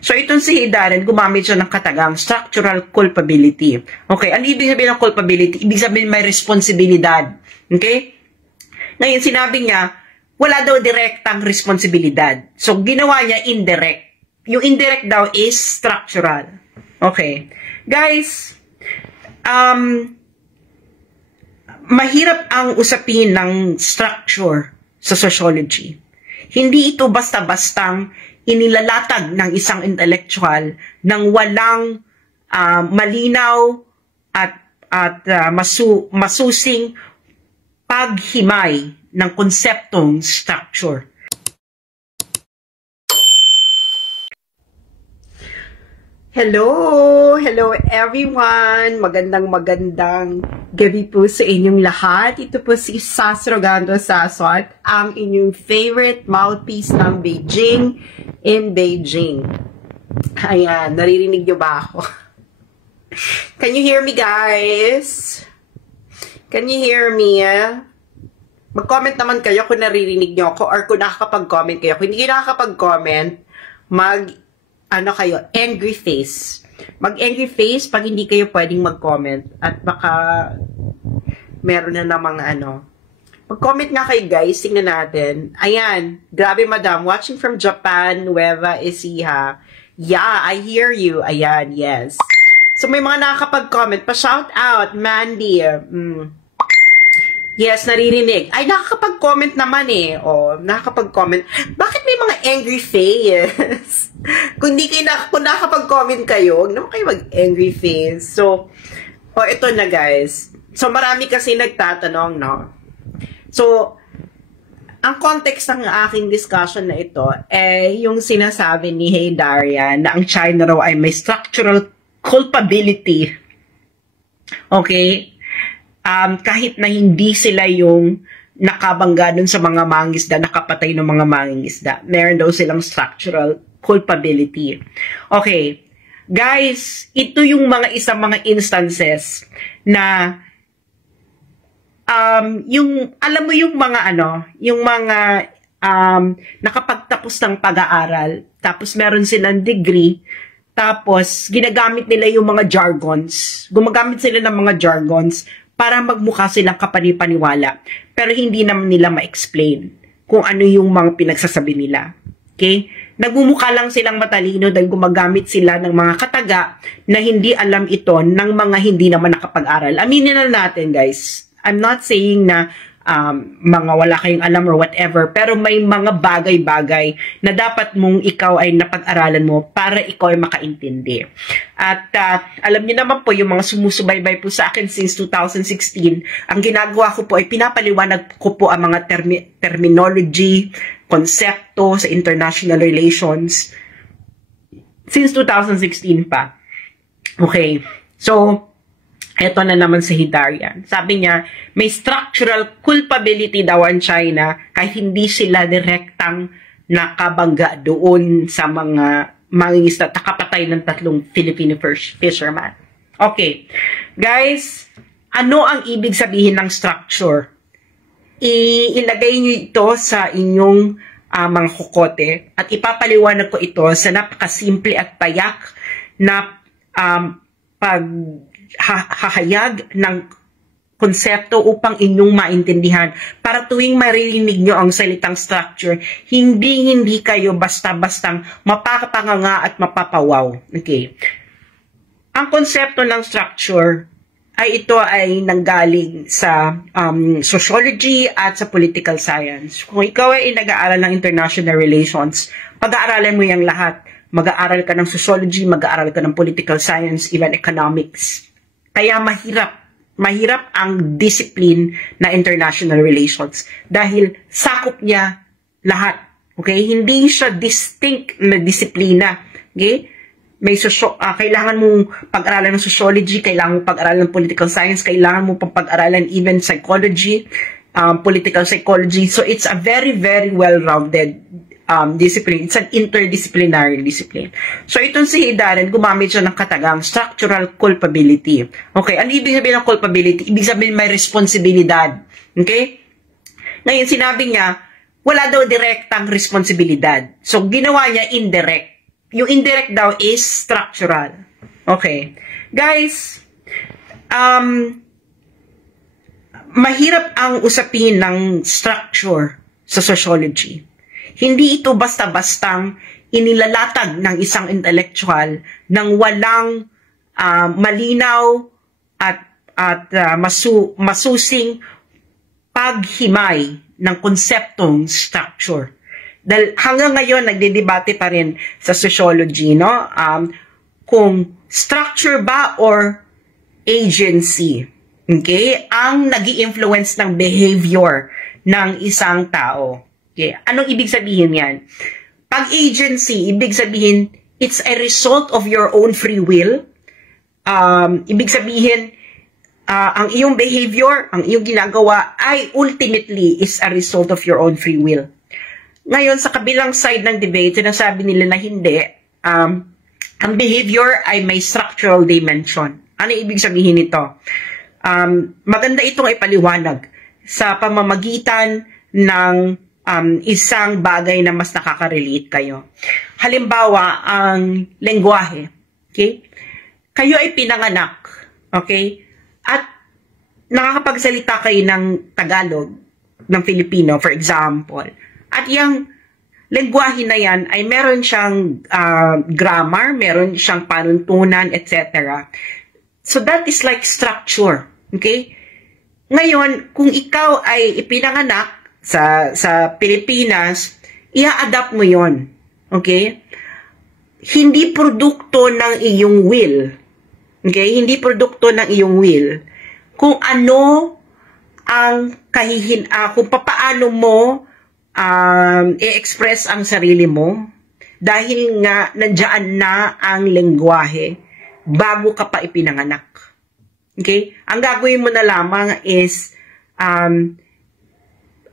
So, itong si Darren, gumamit siya ng katagang structural culpability. Okay, ano ibig sabihin ng culpability? Ibig sabihin may responsibilidad. Okay? Ngayon, sinabi niya, wala daw direktang responsibilidad. So, ginawa niya indirect. Yung indirect daw is structural. Okay. Guys, mahirap ang usapin ng structure sa sociology. Hindi ito basta-bastang inilalatag ng isang intellectual ng walang malinaw at masusing paghimay ng konseptong structure. Hello everyone! Magandang gabi po sa inyong lahat. Ito po si Sas Rogando Sasot, ang inyong favorite mouthpiece ng Beijing in Beijing. Ayan, naririnig niyo ba ako? Can you hear me, guys? Can you hear me? Mag-comment naman kayo kung naririnig niyo ako or kung nakakapag-comment kayo. Kung hindi kayo nakakapag-comment, kayo, angry face. Mag-angry face pag hindi kayo pwedeng mag-comment. At baka meron na namang Mag-comment nga kayo, guys. Tingnan natin. Ayan. Grabe, madam. Watching from Japan, Nueva Ecija. Yeah, I hear you. Ayan, yes. So, may mga nakakapag-comment. Pa-shout out, Mandy. Yes, naririnig. Ay, nakakapag-comment naman eh. Oh, nakakapag-comment. Bakit may mga angry face? Kung nakakapag-comment kayo, huwag naman kayo mag-angry face. So, ito na guys. So, marami kasi nagtatanong, no? So, ang context ng aking discussion na ito, yung sinasabi ni Hey Darian na ang China raw ay may structural culpability. Okay? Kahit na hindi sila yung nakabangga dun sa mga mangingisda, nakapatay ng mga mangingisda, meron daw silang structural culpability. Okay, guys, ito yung mga instances na alam mo yung mga nakapagtapos ng pag-aaral, tapos meron silang degree, tapos ginagamit nila yung mga jargons, gumagamit sila ng mga jargons para magmukha silang kapanipaniwala. Pero hindi naman nila ma-explain kung ano yung mga pinagsasabi nila. Okay? Nagmumukha lang silang matalino dahil gumagamit sila ng mga kataga na hindi alam ito ng mga hindi naman nakapag-aral. Aminin na natin, guys. I'm not saying na mga wala kayong alam or whatever, pero may mga bagay-bagay na dapat mong ikaw ay napag-aralan mo para ikaw ay makaintindi. At alam niyo naman po, yung mga sumusubaybay po sa akin since 2016, ang ginagawa ko po ay pinapaliwanag ko po ang mga terminology, konsepto sa international relations since 2016 pa. Okay, so eto na naman si Hidarian. Sabi niya, may structural culpability daw ang China kahit hindi sila direktang nakabangga doon sa mga mangingisda, nakapatay ng 3 Filipino fisherman. Okay. Guys, ano ang ibig sabihin ng structure? Ilagay niyo ito sa inyong mga kokote at ipapaliwanag ko ito sa napakasimple at payak na paghahayag ng konsepto upang inyong maintindihan para tuwing maririnig nyo ang salitang structure, hindi kayo basta-bastang mapapanganga at mapapawaw. Okay. Ang konsepto ng structure ito ay nanggaling sa sociology at sa political science. Kung ikaw ay nag-aaral ng international relations, pag-aaralan mo yung lahat. Mag-aaral ka ng sociology, mag-aaral ka ng political science, even economics. Kaya mahirap ang discipline na international relations dahil sakop niya lahat. Okay? Hindi siya distinct na disiplina. Okay? Kailangan mong pag-aralan ng sociology, kailangan mong pag-aralan ng political science, kailangan mong pag-aralan even psychology, political psychology. So it's a very, very well-rounded discipline. It's an interdisciplinary discipline. So, itong si Darren, gumamit siya ng katagang structural culpability. Okay, ano ibig sabihin ng culpability? Ibig sabihin may responsibilidad. Okay? Ngayon, sinabi niya, wala daw direktang responsibilidad. So, ginawa niya indirect. yung indirect daw is structural. Okay. Guys, mahirap ang usapin ng structure sa sociology. Hindi ito basta-bastang inilalatag ng isang intellectual nang walang malinaw at masusing paghimay ng konseptong structure. Dahil hanggang ngayon, nagdedebate pa rin sa sociology, no? Kung structure ba or agency, okay, ang nag-i-influence ng behavior ng isang tao. Okay? Anong ibig sabihin yan? Pag agency, ibig sabihin, it's a result of your own free will. Ibig sabihin, ang iyong behavior, ang iyong ginagawa, ay ultimately is a result of your own free will. Ngayon, sa kabilang side ng debate, sinasabi nila na hindi. Ang behavior ay may structural dimension. Ano ibig sabihin nito? Maganda itong ipaliwanag sa pamamagitan ng isang bagay na mas nakaka-relate kayo. Halimbawa, ang lengguwahe. Okay? Kayo ay pinanganak. Okay? At nakakapagsalita kayo ng Tagalog, ng Filipino, for example. At yung lengguwahe na yan ay meron siyang grammar, meron siyang panuntunan, etc. So that is like structure. Okay? Ngayon, kung ikaw ay ipinanganak sa Pilipinas, i-adapt mo yon. Okay? Hindi produkto ng iyong will. Okay? Hindi produkto ng iyong will. Kung ano ang kung papaano mo i-express ang sarili mo, dahil nga nandiyan na ang lengguwahe bago ka pa ipinanganak. Okay? Ang gagawin mo na lamang is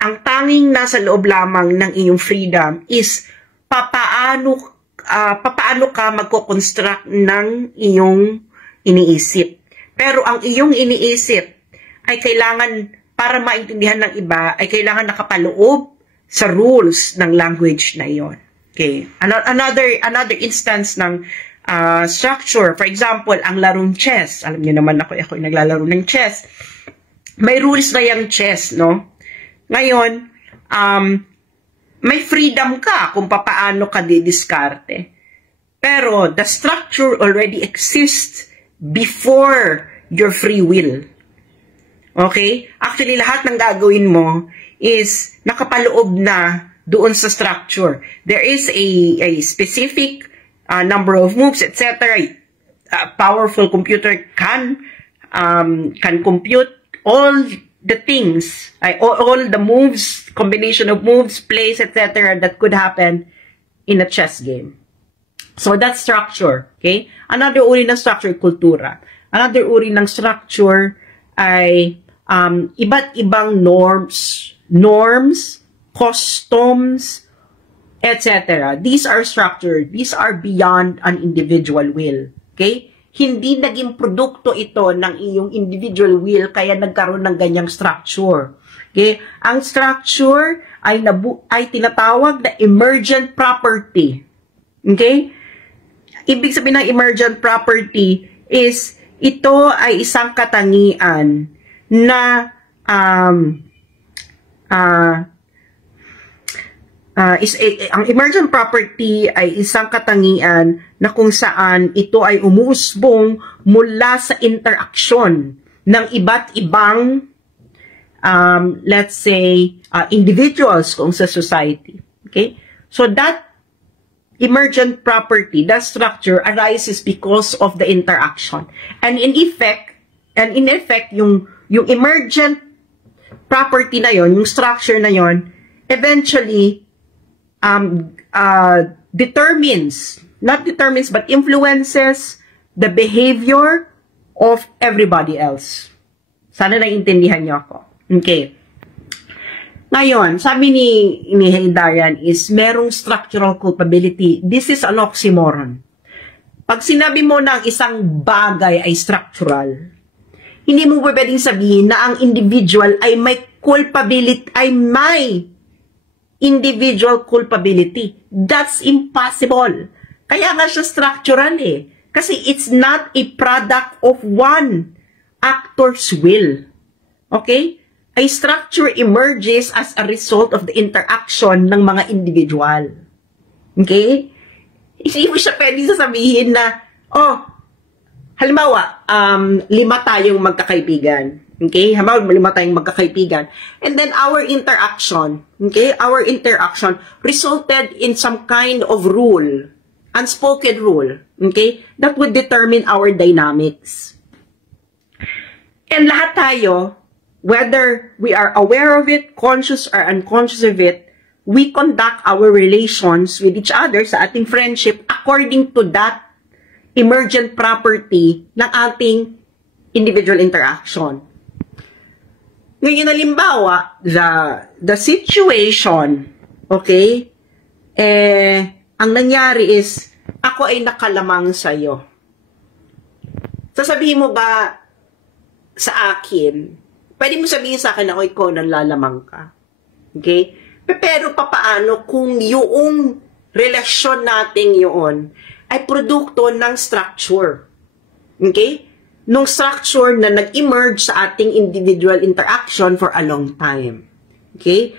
ang tanging nasa loob lamang ng iyong freedom is papaano ka magko-construct ng iyong iniisip. Pero ang iyong iniisip ay kailangan, para maintindihan ng iba, ay kailangan nakapaloob sa rules ng language na iyon. Okay. Another instance ng structure, for example, ang larong chess. Alam niyo naman ako naglalaro ng chess. May rules na yung chess, no? Ngayon, may freedom ka kung papaano ka didiskarte. Pero the structure already exists before your free will. Okay? Actually, lahat ng gagawin mo is nakapaloob na doon sa structure. There is a specific number of moves, etc. A powerful computer can compute all the things, all the moves, combination of moves, plays, etc. that could happen in a chess game. So that's structure. Okay? Another uri ng structure, kultura. Another uri ng structure ay iba't ibang norms, customs, etc. These are structured. These are beyond an individual will. Okay? Hindi naging produkto ito ng iyong individual will kaya nagkaroon ng ganyang structure. Okay? Ang structure ay tinatawag na emergent property. Okay? Ibig sabihin ng emergent property is ito ay isang katangian na ang emergent property ay isang katangian na kung saan ito ay umuusbong mula sa interaksyon ng iba't ibang let's say individuals kung sa society. Okay? So that emergent property, that structure arises because of the interaction. And in effect, yung emergent property na yon, yung structure na yon, eventually influences the behavior of everybody else. Sana naiintindihan niyo ako. Okay. Ngayon, sabi ni Heydarian is merong structural culpability. This is an oxymoron. Pag sinabi mo na ang isang bagay ay structural, hindi mo pwedeng sabihin na ang individual ay may culpability, ay may individual culpability. That's impossible. Kaya nga siya structural eh. Kasi it's not a product of one actor's will. Okay? A structure emerges as a result of the interaction ng mga individual. Okay? Hindi mo siya pwedeng sasabihin na, oh, halimbawa, 5 tayong magkakaibigan. Okay? Halimbawa, 5 tayong magkakaibigan. And then our interaction, okay? Our interaction resulted in some kind of rule, unspoken rule, okay? That would determine our dynamics. And lahat tayo, whether we are aware of it, conscious or unconscious of it, we conduct our relations with each other sa ating friendship according to that emergent property ng ating individual interaction. Ngayon, halimbawa, the situation, okay, ang nangyari is, ako ay nakalamang sa'yo. Sasabihin mo ba sa akin, pwede mo sabihin sa akin na, o ikaw nanlalamang ka. Okay? Pero papaano kung yung relasyon nating yun ay produkto ng structure. Okay? Nung structure na nag-emerge sa ating individual interaction for a long time. Okay?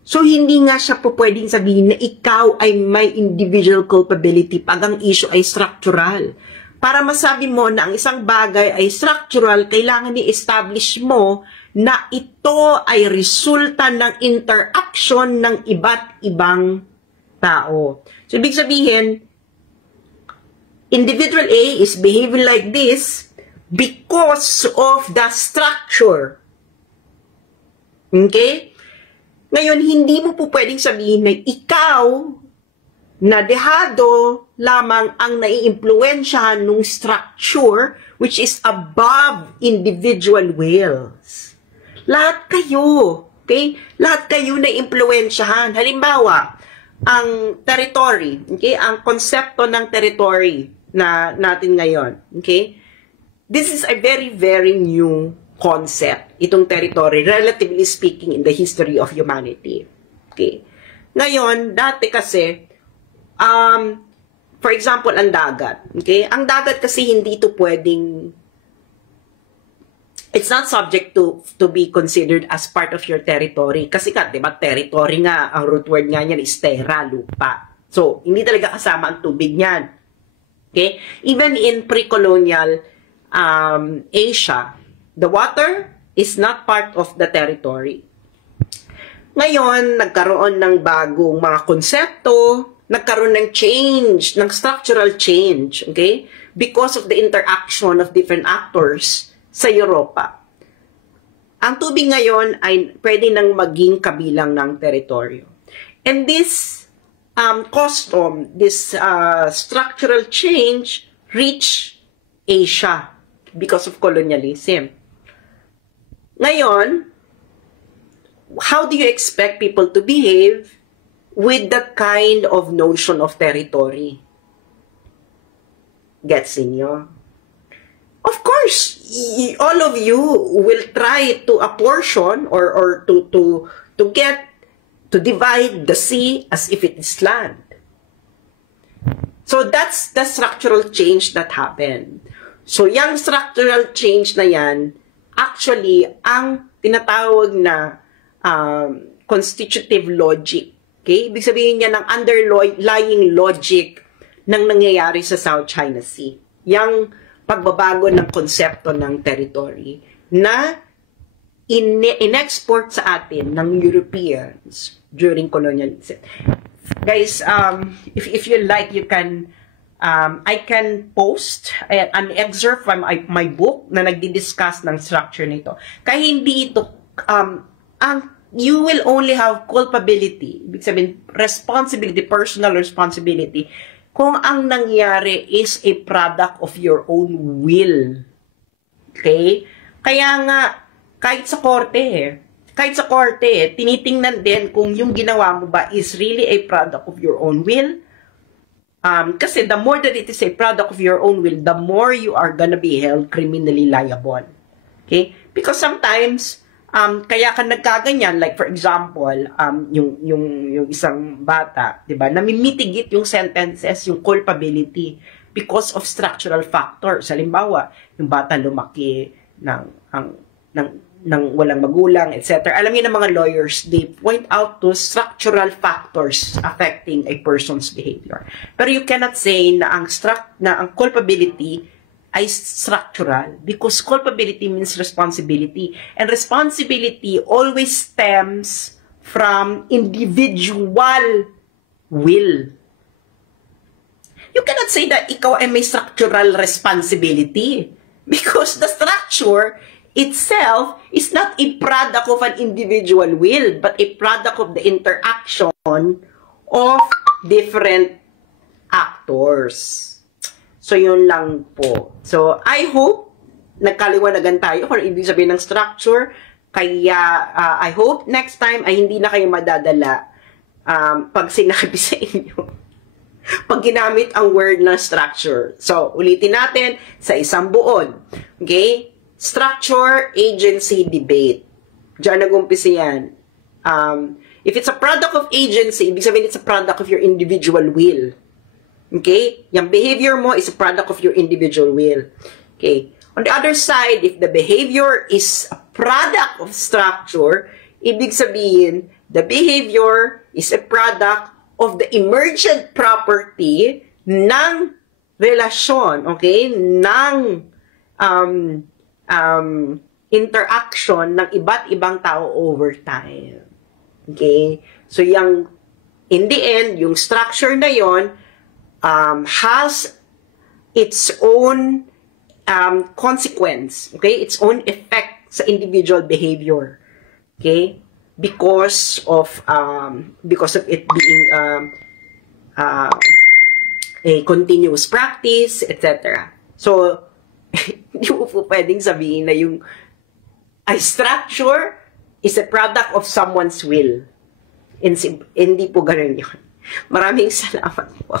So, hindi nga siya po pwedeng sabihin na ikaw ay may individual culpability pag ang issue ay structural. Para masabi mo na ang isang bagay ay structural, kailangan i-establish mo na ito ay resulta ng interaction ng iba't ibang tao. So, ibig sabihin, individual A is behaving like this because of the structure. Okay? Ngayon, hindi mo po pwedeng sabihin na ikaw na dehado lamang ang naiimpluwensyahan ng structure which is above individual wills. Lahat kayo, okay? Lahat kayo naiimpluwensyahan. Halimbawa, ang territory, okay? Ang konsepto ng territory na natin ngayon, okay? This is a very, very new concept, itong territory, relatively speaking, in the history of humanity. Okay? Ngayon, dati kasi, for example, ang dagat. Okay? Ang dagat kasi hindi ito pwedeng, it's not subject to be considered as part of your territory. Kasi ka, diba, territory nga, ang root word nga niyan is terra, lupa. So, hindi talaga kasama ang tubig niyan. Okay? Even in pre-colonial Asia, the water is not part of the territory. Ngayon, nagkaroon ng bagong mga konsepto, nagkaroon ng change, ng structural change, okay? Because of the interaction of different actors sa Europa. Ang tubig ngayon ay pwede nang maging kabilang ng teritoryo. And this custom, this structural change reached Asia because of colonialism. Ngayon, how do you expect people to behave with that kind of notion of territory? Gets in you? Of course, all of you will try to apportion or to divide the sea as if it is land. So that's the structural change that happened. So, yung structural change na yan, actually, ang tinatawag na constitutive logic. Okay? Ibig sabihin niya ng underlying logic ng nangyayari sa South China Sea. Yung pagbabago ng konsepto ng territory na in-export sa atin ng Europeans during colonialism. Guys, if you like, you can I can post an excerpt from my book na nagdi-discuss ng structure nito. Kaya hindi ito, you will only have culpability, ibig sabihin, responsibility, personal responsibility, kung ang nangyari is a product of your own will. Okay? Kaya nga, kahit sa korte, tinitingnan din kung yung ginawa mo ba is really a product of your own will. Kasi the more that it is a product of your own will, the more you are gonna be held criminally liable. Okay? Because sometimes, Kaya ka nagkaganyan, like for example, yung isang bata, 'di ba? Namimitigit yung sentences, yung culpability because of structural factors. Halimbawa, yung bata lumaki ng walang magulang, etc. Alam niyo ng mga lawyers, they point out to structural factors affecting a person's behavior. Pero you cannot say na ang culpability ay structural because culpability means responsibility, and responsibility always stems from individual will. You cannot say that ikaw ay may structural responsibility because the structure itself is not a product of an individual will but a product of the interaction of different actors. So, yun lang po. So, I hope nagkaliwanagan tayo kung ibig sabihin ng structure. Kaya, I hope next time ay hindi na kayo madadala pag sinabi sa inyo. Pag ginamit ang word na structure. So, ulitin natin sa isang buod. Okay? Structure, agency, debate. Diyan nag-umpisa yan. If it's a product of agency, ibig sabihin it's a product of your individual will. Okay? Yung behavior mo is a product of your individual will. Okay? On the other side, if the behavior is a product of structure, ibig sabihin, the behavior is a product of the emergent property ng relasyon, okay? Ng interaction ng iba't ibang tao over time. Okay? So, in the end, yung structure na yon has its own consequence, okay? Its own effect sa individual behavior, okay? Because of it being a continuous practice, etc. So, hindi mo po pwedeng sabihin na yung structure is a product of someone's will. Hindi po ganun yun. Maraming salamat po.